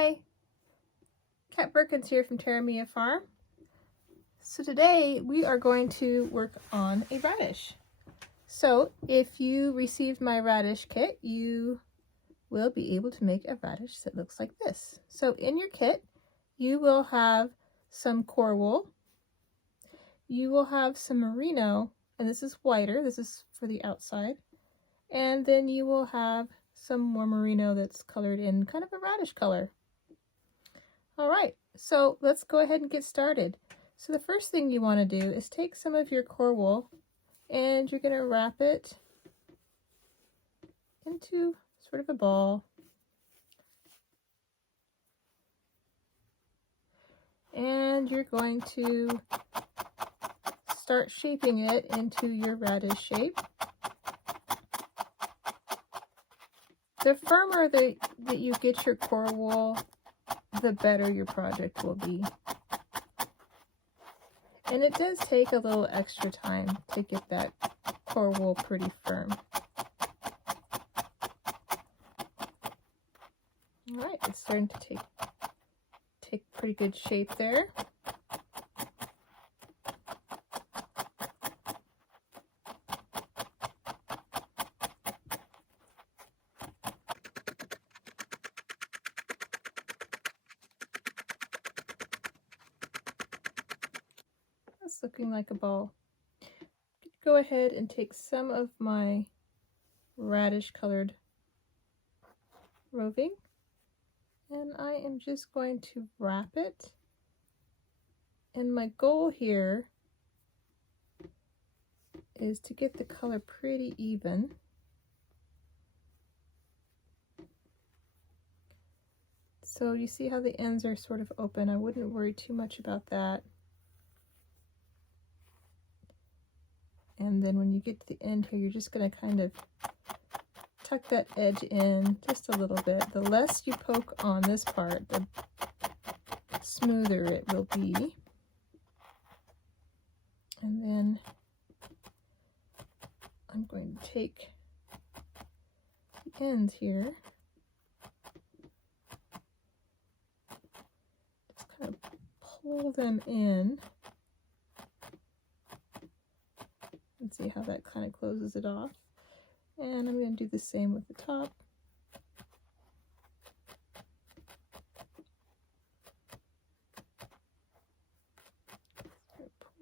Hi, Kat Perkins here from Terra Mia Farm. So today we are going to work on a radish. So if you received my radish kit, you will be able to make a radish that looks like this. So in your kit, you will have some core wool, you will have some merino, and this is whiter, this is for the outside, and then you will have some more merino that's colored in kind of a radish color. All right, so let's go ahead and get started. So the first thing you want to do is take some of your core wool and you're going to wrap it into sort of a ball. And you're going to start shaping it into your radish shape. The firmer that you get your core wool, the better your project will be. And it does take a little extra time to get that core wool pretty firm. All right, it's starting to take pretty good shape there. That's looking like a ball. Go ahead and take some of my radish colored roving, and I am just going to wrap it. And my goal here is to get the color pretty even. So you see how the ends are sort of open. I wouldn't worry too much about that. And then when you get to the end here, you're just going to kind of tuck that edge in just a little bit. The less you poke on this part, the smoother it will be. And then I'm going to take the ends here, just kind of pull them in. And see how that kind of closes it off. And I'm going to do the same with the top.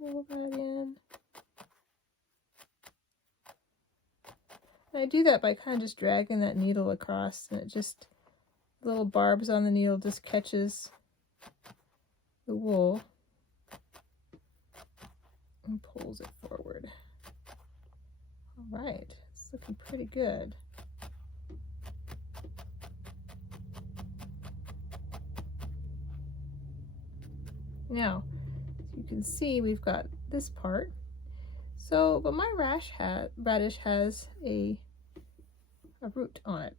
Pull that in. And I do that by kind of just dragging that needle across, and it just, little barbs on the needle just catches the wool and pulls it forward. All right, it's looking pretty good. Now, as you can see, we've got this part. So, but my radish has a root on it.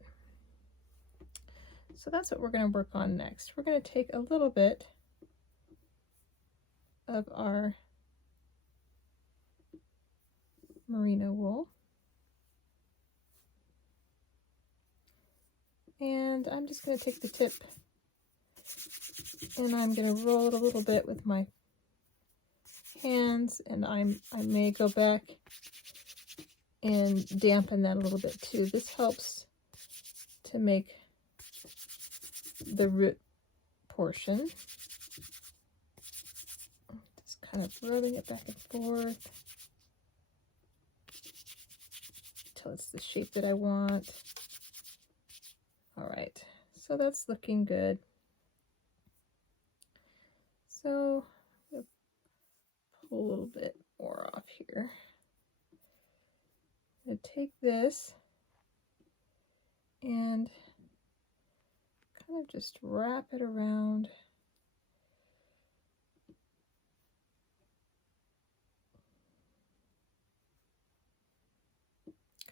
So that's what we're going to work on next. We're going to take a little bit of our merino wool, and I'm just going to take the tip and I'm going to roll it a little bit with my hands, and I may go back and dampen that a little bit too. This helps to make the root portion. Just kind of rubbing it back and forth until it's the shape that I want. All right, so that's looking good. So I'll pull a little bit more off here. I'm going to take this and kind of just wrap it around.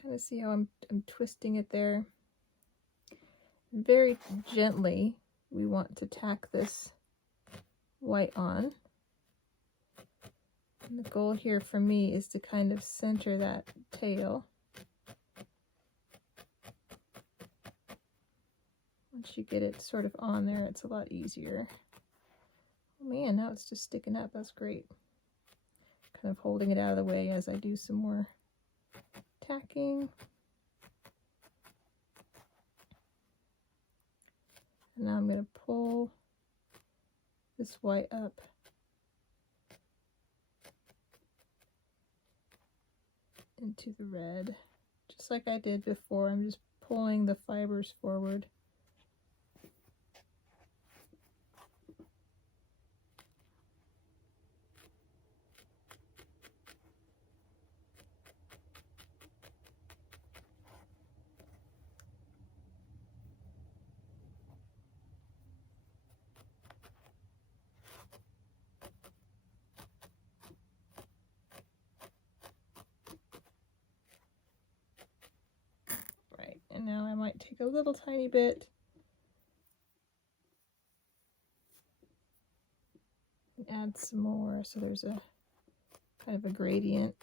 Kind of see how I'm twisting it there. Very gently, we want to tack this white on. And the goal here for me is to kind of center that tail. Once you get it sort of on there, it's a lot easier. Oh man, now it's just sticking up. That's great. Kind of holding it out of the way as I do some more tacking. And now I'm going to pull this white up into the red, just like I did before. I'm just pulling the fibers forward. Right, and now I might take a little tiny bit and add some more, so there's a kind of a gradient.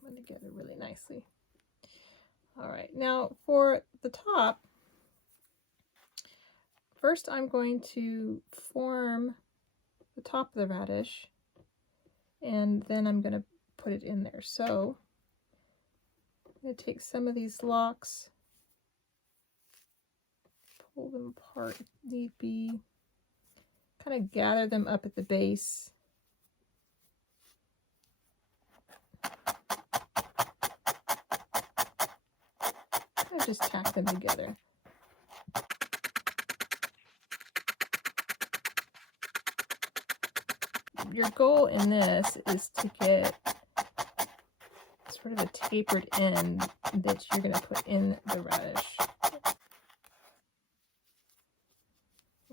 Coming together really nicely. All right, now for the top, first I'm going to form the top of the radish, and then I'm going to put it in there. So I'm going to take some of these locks, pull them apart if need be, kind of gather them up at the base. Just tack them together. Your goal in this is to get sort of a tapered end that you're going to put in the radish.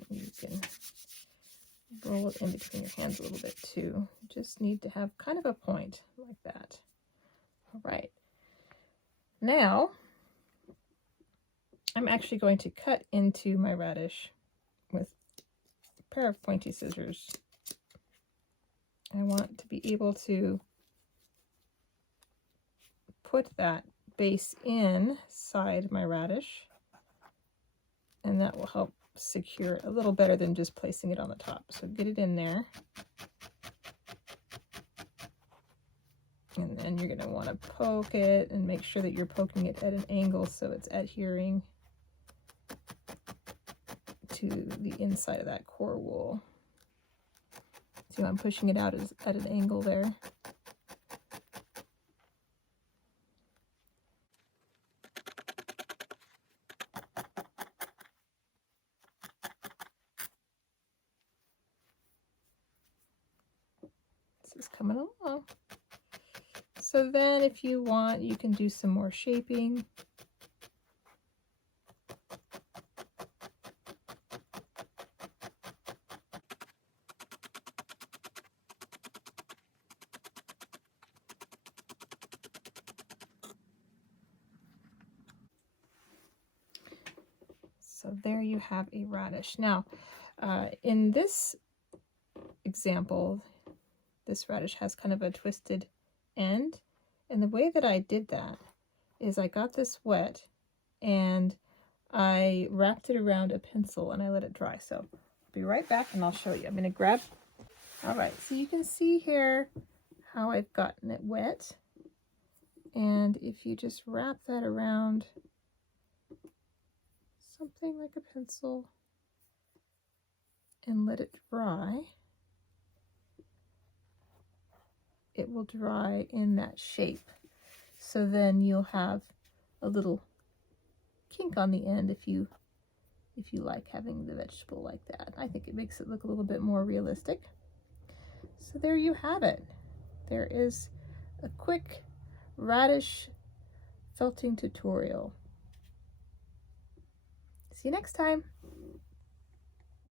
You can roll it in between your hands a little bit too. You just need to have kind of a point like that. All right. Now, I'm actually going to cut into my radish with a pair of pointy scissors. I want to be able to put that base inside my radish, and that will help secure it a little better than just placing it on the top. So get it in there. And then you're going to want to poke it and make sure that you're poking it at an angle so it's adhering to the inside of that core wool. So I'm pushing it out at an angle there. This is coming along. So then if you want, you can do some more shaping. So there you have a radish. Now, in this example, this radish has kind of a twisted end. And the way that I did that is I got this wet and I wrapped it around a pencil and I let it dry. So I'll be right back and I'll show you. I'm going to grab. All right, so you can see here how I've gotten it wet. And if you just wrap that around something like a pencil and let it dry, it will dry in that shape. So then you'll have a little kink on the end if you like having the vegetable like that. I think it makes it look a little bit more realistic. So there you have it. There is a quick radish felting tutorial. See you next time.